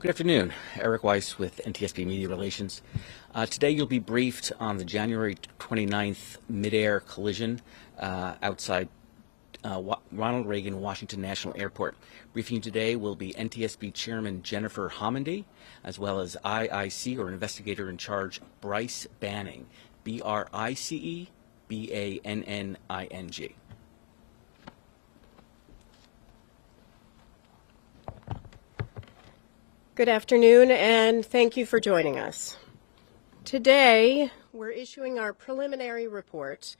Good afternoon. Eric Weiss with NTSB Media Relations. Today you'll be briefed on the January 29th midair collision outside Ronald Reagan Washington National Airport. Briefing today will be NTSB Chairman Jennifer Homendy, as well as IIC, or Investigator in Charge, Bryce Banning, B-R-I-C-E B-A-N-N-I-N-G. Good afternoon, and thank you for joining us. Today, we're issuing our preliminary report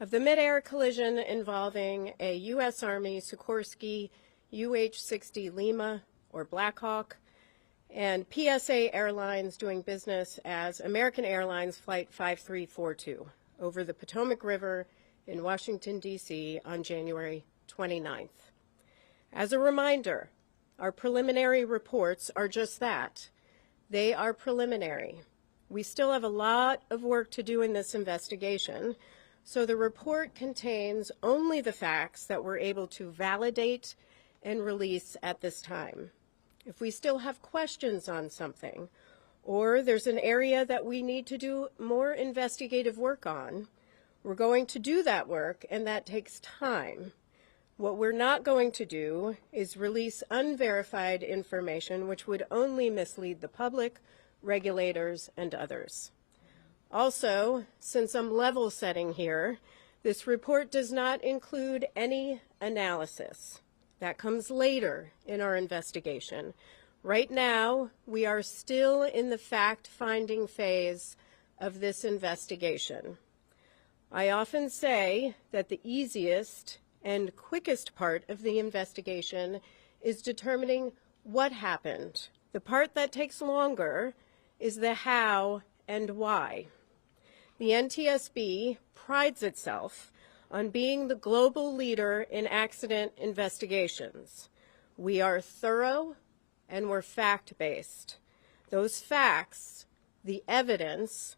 of the mid-air collision involving a U.S. Army Sikorsky UH-60 Lima, or Black Hawk, and PSA Airlines doing business as American Airlines Flight 5342 over the Potomac River in Washington, D.C. on January 29th. As a reminder, our preliminary reports are just that. They are preliminary. We still have a lot of work to do in this investigation, so the report contains only the facts that we're able to validate and release at this time. If we still have questions on something, or there's an area that we need to do more investigative work on, we're going to do that work, and that takes time. What we're not going to do is release unverified information which would only mislead the public, regulators, and others. Also, since I'm level setting here, this report does not include any analysis. That comes later in our investigation. Right now, we are still in the fact-finding phase of this investigation. I often say that the easiest and quickest part of the investigation is determining what happened. The part that takes longer is the how and why. The NTSB prides itself on being the global leader in accident investigations. We are thorough and we're fact-based. Those facts, the evidence,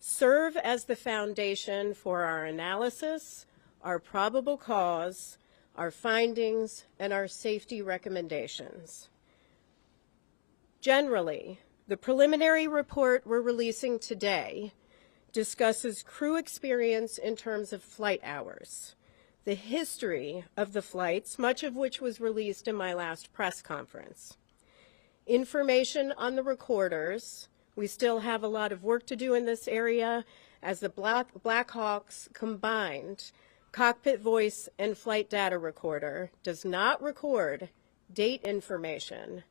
serve as the foundation for our analysis, our probable cause, our findings, and our safety recommendations. Generally, the preliminary report we're releasing today discusses crew experience in terms of flight hours, the history of the flights, much of which was released in my last press conference, information on the recorders. We still have a lot of work to do in this area as the Black Hawk's combined cockpit voice and flight data recorder does not record date information,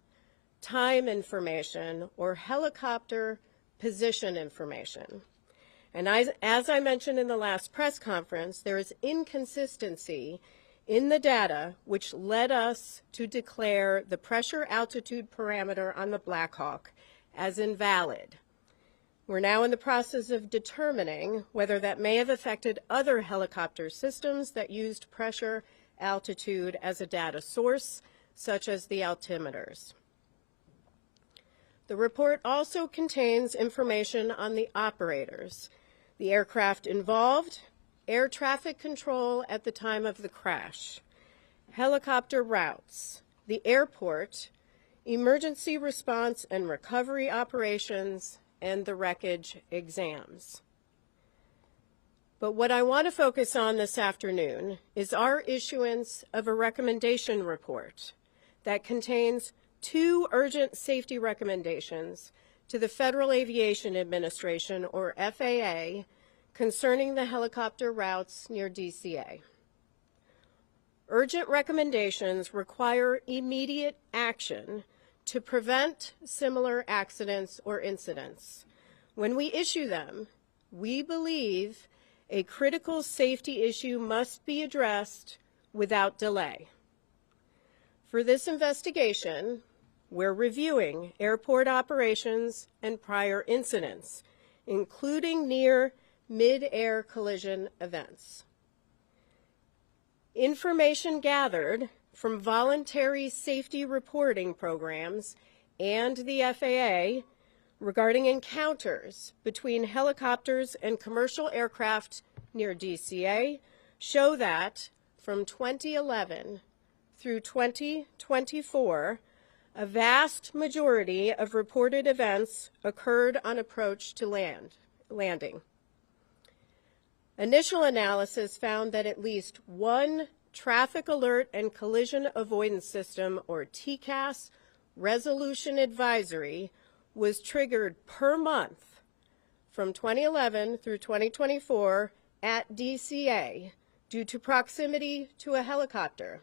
time information, or helicopter position information. And as I mentioned in the last press conference, there is inconsistency in the data which led us to declare the pressure altitude parameter on the Black Hawk as invalid. We're now in the process of determining whether that may have affected other helicopter systems that used pressure altitude as a data source, such as the altimeters. The report also contains information on the operators, the aircraft involved, air traffic control at the time of the crash, helicopter routes, the airport, emergency response and recovery operations, and the wreckage exams. But what I want to focus on this afternoon is our issuance of a recommendation report that contains 2 urgent safety recommendations to the Federal Aviation Administration, or FAA, concerning the helicopter routes near DCA. Urgent recommendations require immediate action to prevent similar accidents or incidents. When we issue them, we believe a critical safety issue must be addressed without delay. For this investigation, we're reviewing airport operations and prior incidents, including near mid-air collision events. Information gathered from voluntary safety reporting programs and the FAA regarding encounters between helicopters and commercial aircraft near DCA show that from 2011 through 2024, A vast majority of reported events occurred on approach to landing. Initial analysis found that at least one Traffic Alert and Collision Avoidance System, or TCAS, resolution advisory was triggered per month from 2011 through 2024 at DCA due to proximity to a helicopter.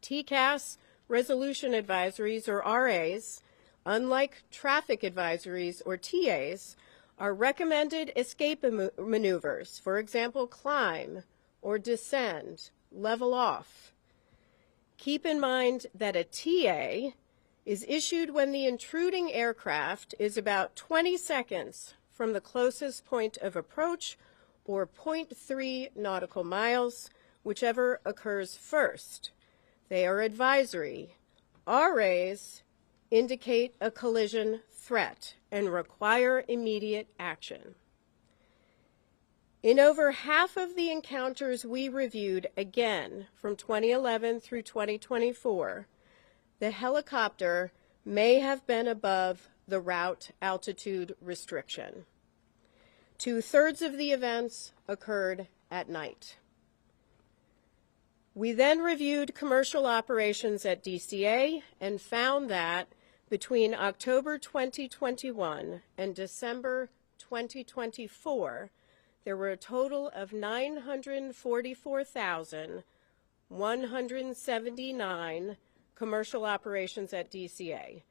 TCAS resolution advisories, or RAs, unlike traffic advisories, or TAs, are recommended escape maneuvers, for example, climb or descend, level off. Keep in mind that a TA is issued when the intruding aircraft is about 20 seconds from the closest point of approach, or 0.3 nautical miles, whichever occurs first. They are advisory. RAs indicate a collision threat and require immediate action. In over half of the encounters we reviewed, again from 2011 through 2024, the helicopter may have been above the route altitude restriction. 2/3 of the events occurred at night. We then reviewed commercial operations at DCA and found that between October 2021 and December 2024, there were a total of 944,179 commercial operations at DCA.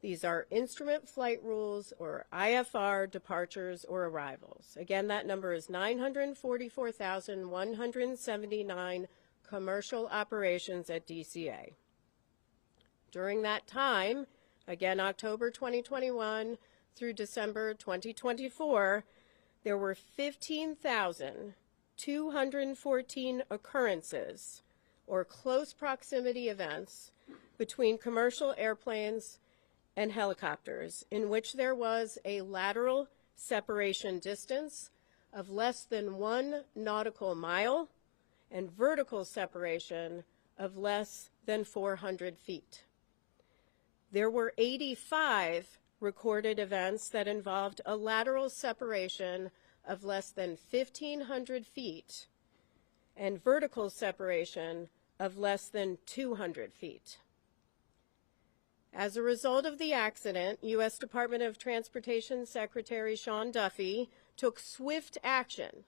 These are instrument flight rules, or IFR, departures or arrivals. Again, that number is 944,179 commercial operations at DCA. During that time, again October 2021 through December 2024, there were 15,214 occurrences, or close proximity events, between commercial airplanes and helicopters, in which there was a lateral separation distance of less than 1 nautical mile and vertical separation of less than 400 feet. There were 85 recorded events that involved a lateral separation of less than 1,500 feet and vertical separation of less than 200 feet. As a result of the accident, U.S. Department of Transportation Secretary Sean Duffy took swift action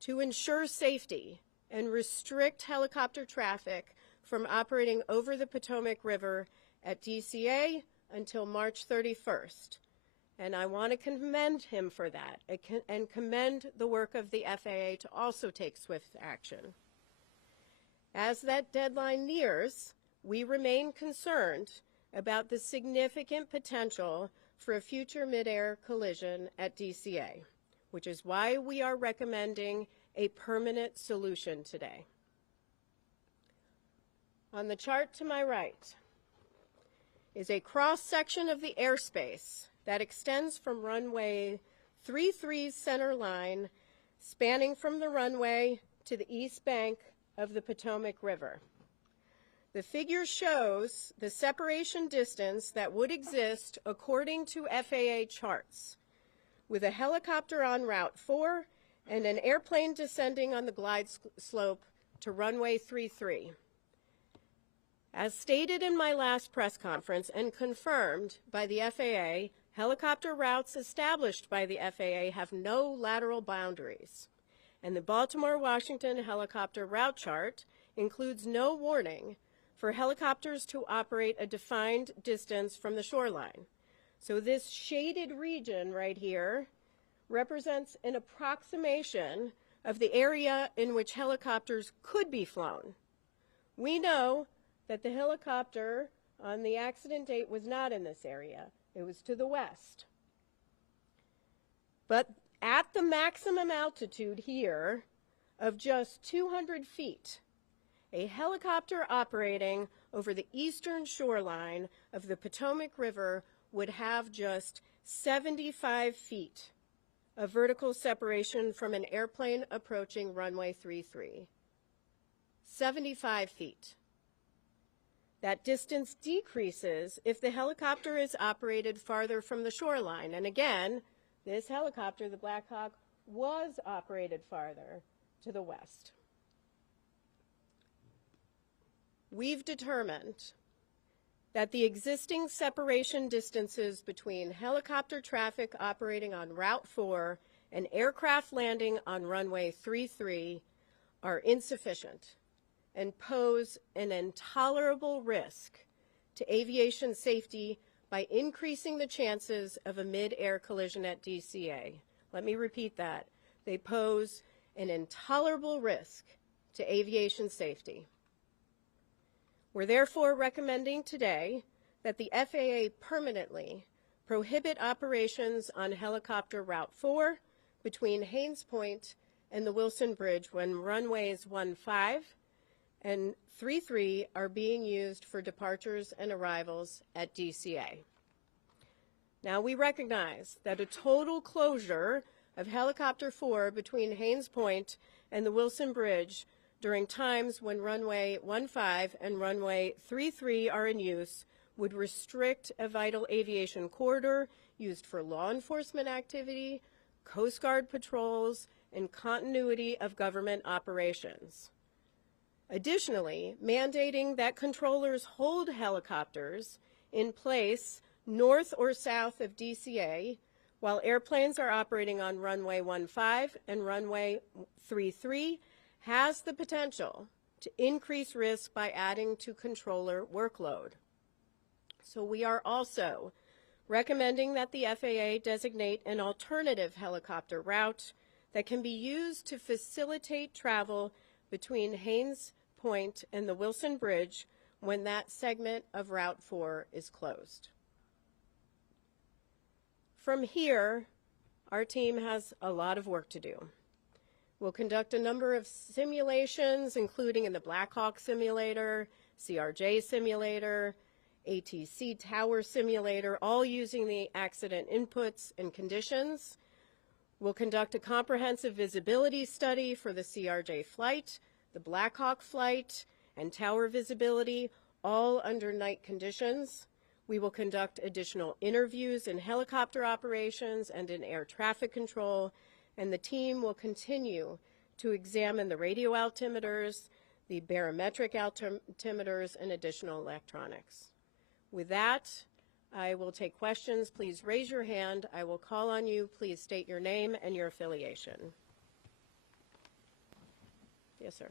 to ensure safety and restrict helicopter traffic from operating over the Potomac River at DCA until March 31st. And I want to commend him for that and commend the work of the FAA to also take swift action. As that deadline nears, we remain concerned about the significant potential for a future midair collision at DCA, which is why we are recommending a permanent solution today. On the chart to my right is a cross-section of the airspace that extends from runway 33's center line, spanning from the runway to the east bank of the Potomac River. The figure shows the separation distance that would exist according to FAA charts, with a helicopter on Route 4 and an airplane descending on the glide slope to runway 33. As stated in my last press conference and confirmed by the FAA, helicopter routes established by the FAA have no lateral boundaries, and the Baltimore-Washington helicopter route chart includes no warning for helicopters to operate a defined distance from the shoreline. So this shaded region right here represents an approximation of the area in which helicopters could be flown. We know that the helicopter on the accident date was not in this area. It was to the west. But at the maximum altitude here of just 200 feet, a helicopter operating over the eastern shoreline of the Potomac River would have just 75 feet of vertical separation from an airplane approaching runway 33. 75 feet. That distance decreases if the helicopter is operated farther from the shoreline. And again, this helicopter, the Black Hawk, was operated farther to the west. We've determined that the existing separation distances between helicopter traffic operating on Route 4 and aircraft landing on runway 33 are insufficient and pose an intolerable risk to aviation safety by increasing the chances of a mid-air collision at DCA. Let me repeat that. They pose an intolerable risk to aviation safety. We're therefore recommending today that the FAA permanently prohibit operations on helicopter Route 4 between Haynes Point and the Wilson Bridge when runways 15 and 33 are being used for departures and arrivals at DCA. Now, we recognize that a total closure of helicopter 4 between Haynes Point and the Wilson Bridge during times when runway 15 and runway 33 are in use would restrict a vital aviation corridor used for law enforcement activity, Coast Guard patrols, and continuity of government operations. Additionally, mandating that controllers hold helicopters in place north or south of DCA while airplanes are operating on runway 15 and runway 33 has the potential to increase risk by adding to controller workload. So we are also recommending that the FAA designate an alternative helicopter route that can be used to facilitate travel between Haynes Point and the Wilson Bridge when that segment of Route 4 is closed. From here, our team has a lot of work to do. We'll conduct a number of simulations, including in the Black Hawk simulator, CRJ simulator, ATC tower simulator, all using the accident inputs and conditions. We'll conduct a comprehensive visibility study for the CRJ flight, the Black Hawk flight, and tower visibility, all under night conditions. We will conduct additional interviews in helicopter operations and in air traffic control, and the team will continue to examine the radio altimeters, the barometric altimeters, and additional electronics. With that, I will take questions. Please raise your hand. I will call on you. Please state your name and your affiliation. Yes, sir.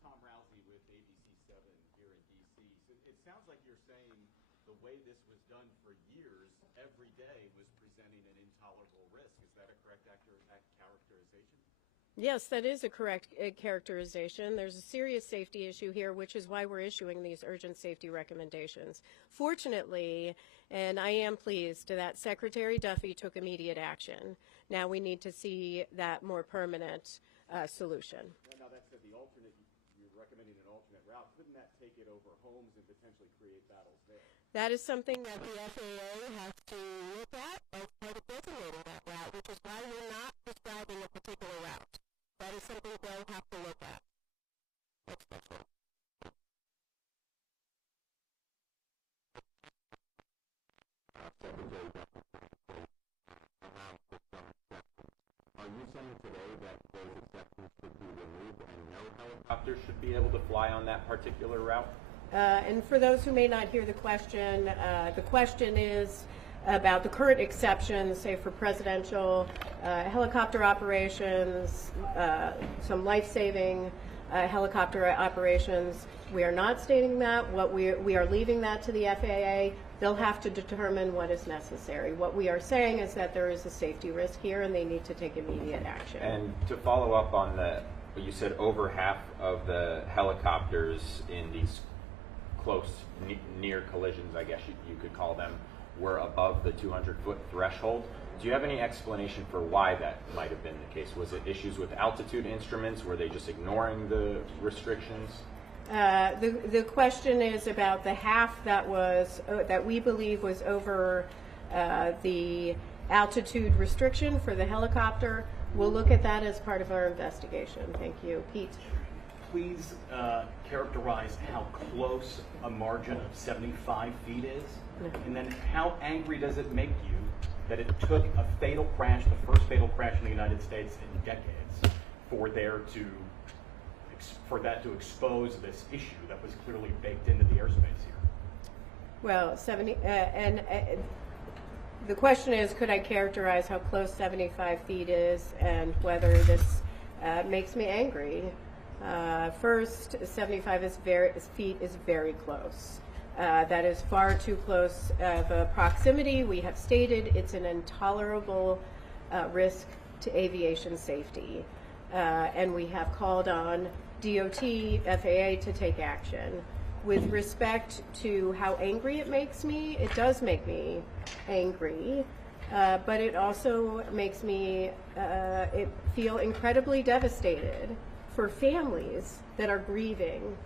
Tom Rousey with ABC7 here in D.C. So it sounds like you're saying the way this was done for years, every day was presenting an intolerable risk. Is that a correct characterization? Yes, that is a correct characterization. There's a serious safety issue here, which is why we're issuing these urgent safety recommendations. Fortunately, and I am pleased that Secretary Duffy took immediate action. Now we need to see that more permanent solution. Now that said, the alternate, you're recommending an alternate route. Couldn't that take it over homes and potentially create battles there? That is something that the FAA has to look at as part of designating that route, which is why we're not describing a particular route. That is something they'll have to look at. Next question. Are you saying today that those exceptions should be removed and no helicopters should be able to fly on that particular route? And for those who may not hear the question is about the current exceptions, say for presidential helicopter operations, some life-saving helicopter operations. We are not stating that. We are leaving that to the FAA. They'll have to determine what is necessary. What we are saying is that there is a safety risk here and they need to take immediate action. And to follow up on what you said, over half of the helicopters in these close, near collisions, I guess you could call them, were above the 200-foot threshold. Do you have any explanation for why that might have been the case? Was it issues with altitude instruments? Were they just ignoring the restrictions? The question is about the half that we believe was over the altitude restriction for the helicopter. We'll look at that as part of our investigation. Thank you. Pete. please characterize how close a margin of 75 feet is? And then how angry does it make you that it took a fatal crash, the first fatal crash in the United States in decades, for that to expose this issue that was clearly baked into the airspace here? Well, the question is, could I characterize how close 75 feet is and whether this makes me angry? First, 75 feet is very close. That is far too close of a proximity. We have stated it's an intolerable risk to aviation safety. And we have called on DOT, FAA to take action. With respect to how angry it makes me, it does make me angry, but it also makes me feel incredibly devastated for families that are grieving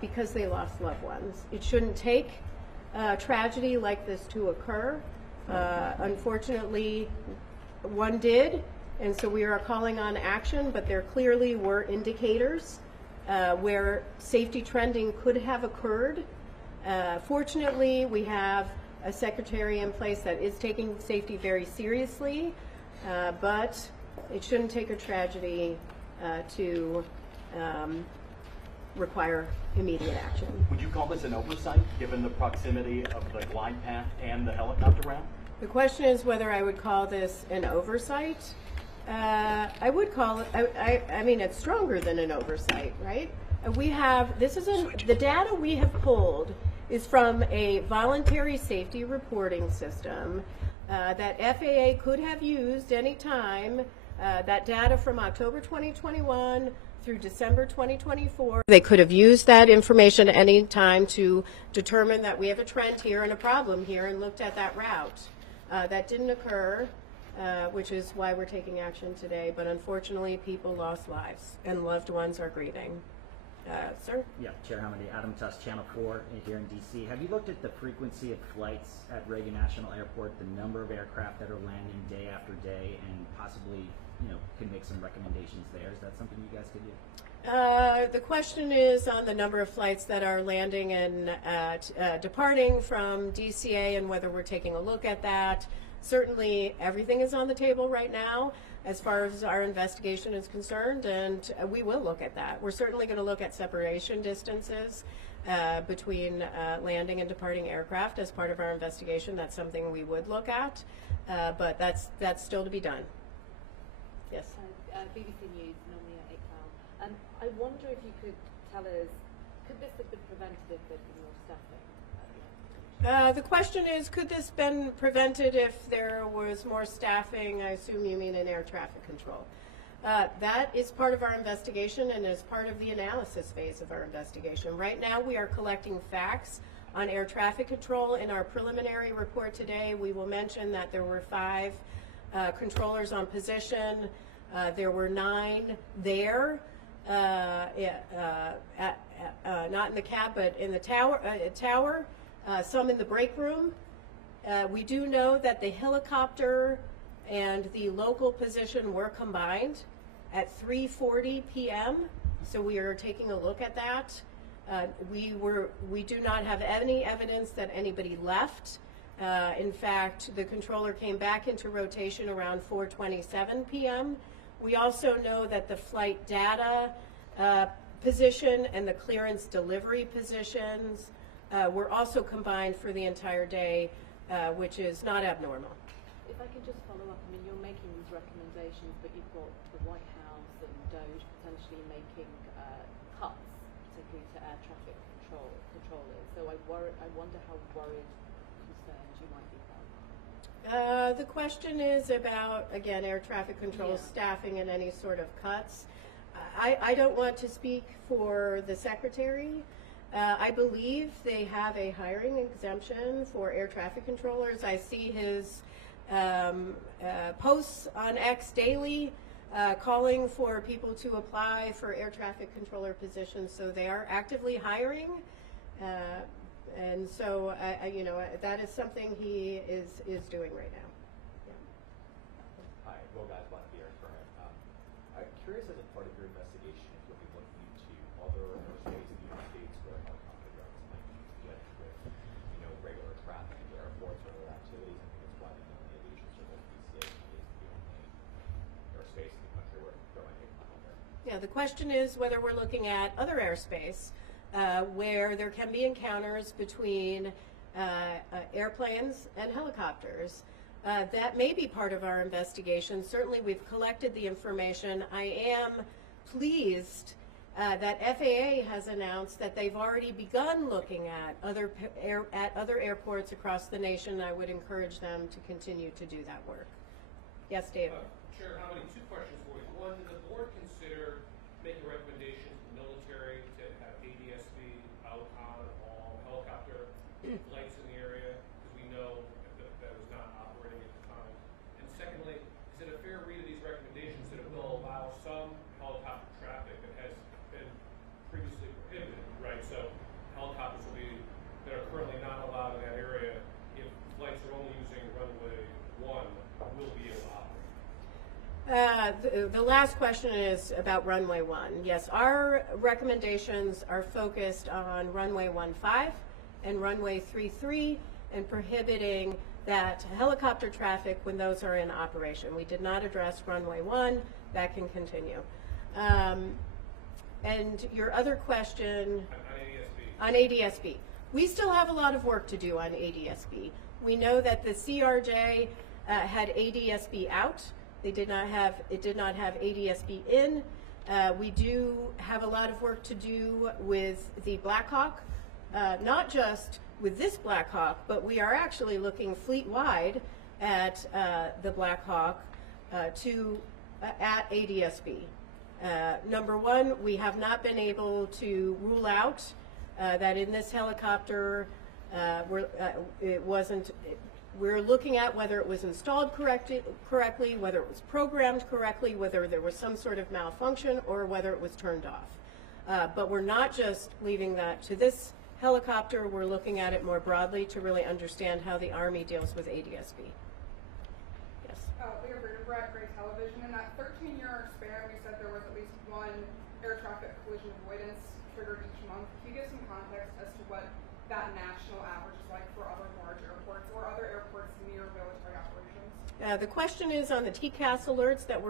because they lost loved ones. It shouldn't take a tragedy like this to occur. Unfortunately, one did, and so we are calling on action, but there clearly were indicators where safety trending could have occurred. Fortunately, we have a secretary in place that is taking safety very seriously, but it shouldn't take a tragedy to require immediate action. Would you call this an oversight, given the proximity of the glide path and the helicopter route? The question is whether I would call this an oversight. I would call it, I mean, it's stronger than an oversight, right? The data we have pulled is from a voluntary safety reporting system that FAA could have used any time. That data from October 2021 through December 2024. They could have used that information at any time to determine that we have a trend here and a problem here and looked at that route. That didn't occur. Which is why we're taking action today. But unfortunately, people lost lives and loved ones are grieving. Sir? Yeah, Chair Hamady, Adam Tuss, Channel 4 here in D.C. Have you looked at the frequency of flights at Reagan National Airport, the number of aircraft that are landing day after day, and possibly, can make some recommendations there? Is that something you guys could do? The question is on the number of flights that are landing and departing from DCA and whether we're taking a look at that. Certainly, everything is on the table right now as far as our investigation is concerned, and we will look at that. We're certainly going to look at separation distances between landing and departing aircraft as part of our investigation. That's something we would look at, but that's still to be done. Yes? BBC News, normally at 8 I wonder if you could tell us, could this have been prevented if there'd been more staffing? The question is, could this been prevented if there was more staffing? I assume you mean in air traffic control. That is part of our investigation and is part of the analysis phase of our investigation. Right now we are collecting facts on air traffic control. In our preliminary report today, we will mention that there were 5 controllers on position. There were 9 there, not in the cab, but in the tower. Some in the break room. We do know that the helicopter and the local position were combined at 3:40 p.m. So we are taking a look at that. We do not have any evidence that anybody left. In fact, the controller came back into rotation around 4:27 p.m. We also know that the flight data position and the clearance delivery positions were also combined for the entire day, which is not abnormal. If I can just follow up, I mean, you're making these recommendations, but you've got the White House and DOJ potentially making cuts, particularly to air traffic controllers. So I wonder how worried, concerned you might be about that. The question is about, again, air traffic control staffing and any sort of cuts. I don't want to speak for the Secretary. I believe they have a hiring exemption for air traffic controllers. I see his posts on X daily calling for people to apply for air traffic controller positions. So they are actively hiring. And so, that is something he is doing right now. Hi, Will Guys, Midair. I'm curious, as a part of your investigation, if you'll be looking into The question is whether we're looking at other airspace where there can be encounters between airplanes and helicopters. That may be part of our investigation. Certainly we've collected the information. I am pleased that FAA has announced that they've already begun looking at other airports across the nation. I would encourage them to continue to do that work. Yes, David? Chair Hamady, two questions for you. One, did the board consider making a recommendation to the military to have ADSB out on all helicopter flights in the area? Because we know that was not operating at the time. And secondly, is it a fair read of these recommendations that it will allow some helicopter traffic that has been previously prohibited, right? So helicopters that are currently not allowed in that area, if flights are only using runway 1, will be able to operate? The last question is about runway 1. Yes, our recommendations are focused on runway 15 and runway 33 and prohibiting that helicopter traffic when those are in operation. We did not address runway 1. That can continue. And your other question on ADSB. We still have a lot of work to do on ADSB. We know that the CRJ had ADSB out. It did not have ADSB in. We do have a lot of work to do with the Black Hawk, not just with this Black Hawk, but we are actually looking fleet-wide at the Black Hawk at ADSB. Number one, we have not been able to rule out that in this helicopter we're looking at whether it was installed correctly, whether it was programmed correctly, whether there was some sort of malfunction, or whether it was turned off. But we're not just leaving that to this helicopter. We're looking at it more broadly to really understand how the Army deals with ADSB. Yes? Leah Brunenbrett, Gray Television. In that 13-year span, we said there was at least one air traffic collision avoidance triggered each month. Can you give some context as to what that national average is like for other large airports or other airports near military operations? The question is on the TCAS alerts that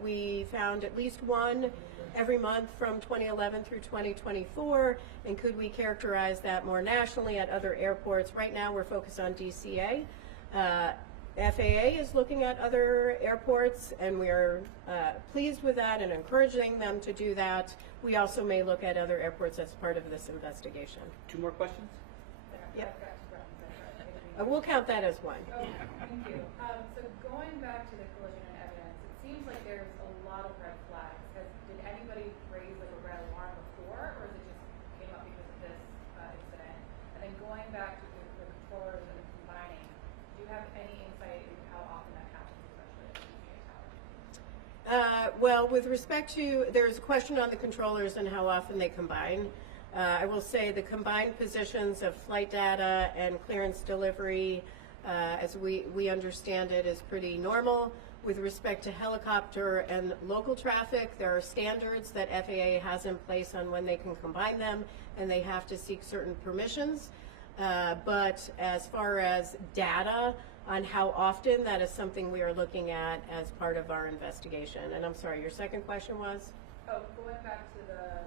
we found at least one every month from 2011 through 2024, and could we characterize that more nationally at other airports? Right now we're focused on DCA. FAA is looking at other airports, and we are pleased with that and encouraging them to do that. We also may look at other airports as part of this investigation. Two more questions? Yep. We'll count that as one. Okay, thank you. So going back to the collision and evidence, it seems like there's a lot of red flags. Did anybody raise like a red alarm before, or is it just came up because of this incident? And then going back to the controllers and the combining, do you have any insight into how often that happens, especially at the DCA tower? Well, with respect to, there's a question on the controllers and how often they combine. I will say the combined positions of flight data and clearance delivery, as we understand it, is pretty normal. With respect to helicopter and local traffic, there are standards that FAA has in place on when they can combine them, and they have to seek certain permissions. But as far as data on how often, that is something we are looking at as part of our investigation. And I'm sorry, your second question was? Oh, going back to the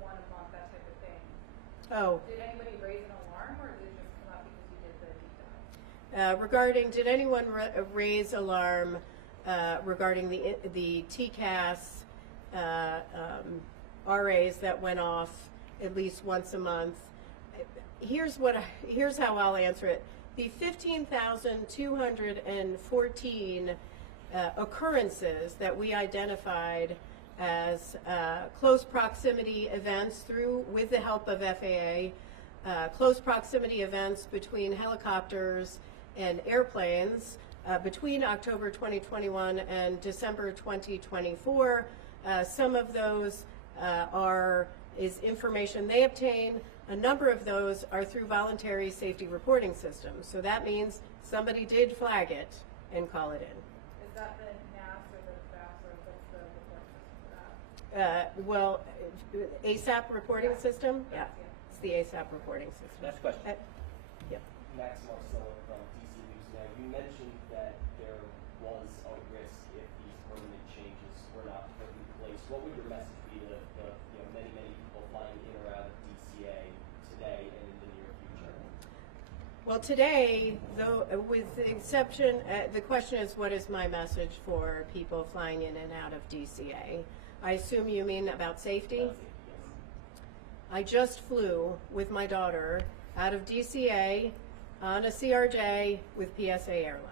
one a month, that type of thing. Oh. Did anybody raise an alarm, or did it just come up because you did the deep dive? Regarding, did anyone raise alarm regarding the TCAS RAs that went off at least once a month? Here's how I'll answer it. The 15,214 occurrences that we identified as close proximity events with the help of FAA, close proximity events between helicopters and airplanes between October 2021 and December 2024. Some of those is information they obtain. A number of those are through voluntary safety reporting systems. So that means somebody did flag it and call it in. Is that the NAS or the FAS, or what's the reporting system for that? Well, ASAP reporting system? Yeah, it's the ASAP reporting system. Next question. Yep. Max Marcello from DC News Now. You mentioned that there was a risk if these permanent changes were not put in place. what would your message be to the many people flying in or out of DCA today and in the near future? Well, today, though, with the exception, the question is, what is my message for people flying in and out of DCA? I assume you mean about safety? I just flew with my daughter out of DCA on a CRJ with PSA Airlines.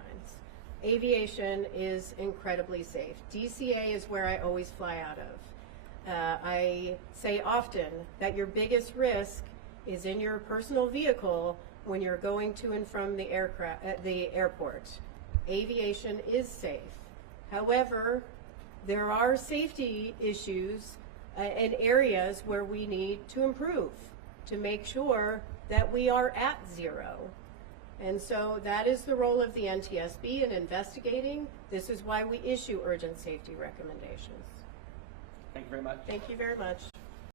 Aviation is incredibly safe. DCA is where I always fly out of. I say often that your biggest risk is in your personal vehicle when you're going to and from the airport. Aviation is safe. However, there are safety issues and areas where we need to improve to make sure that we are at zero. And so that is the role of the NTSB in investigating. This is why we issue urgent safety recommendations. Thank you very much. Thank you very much.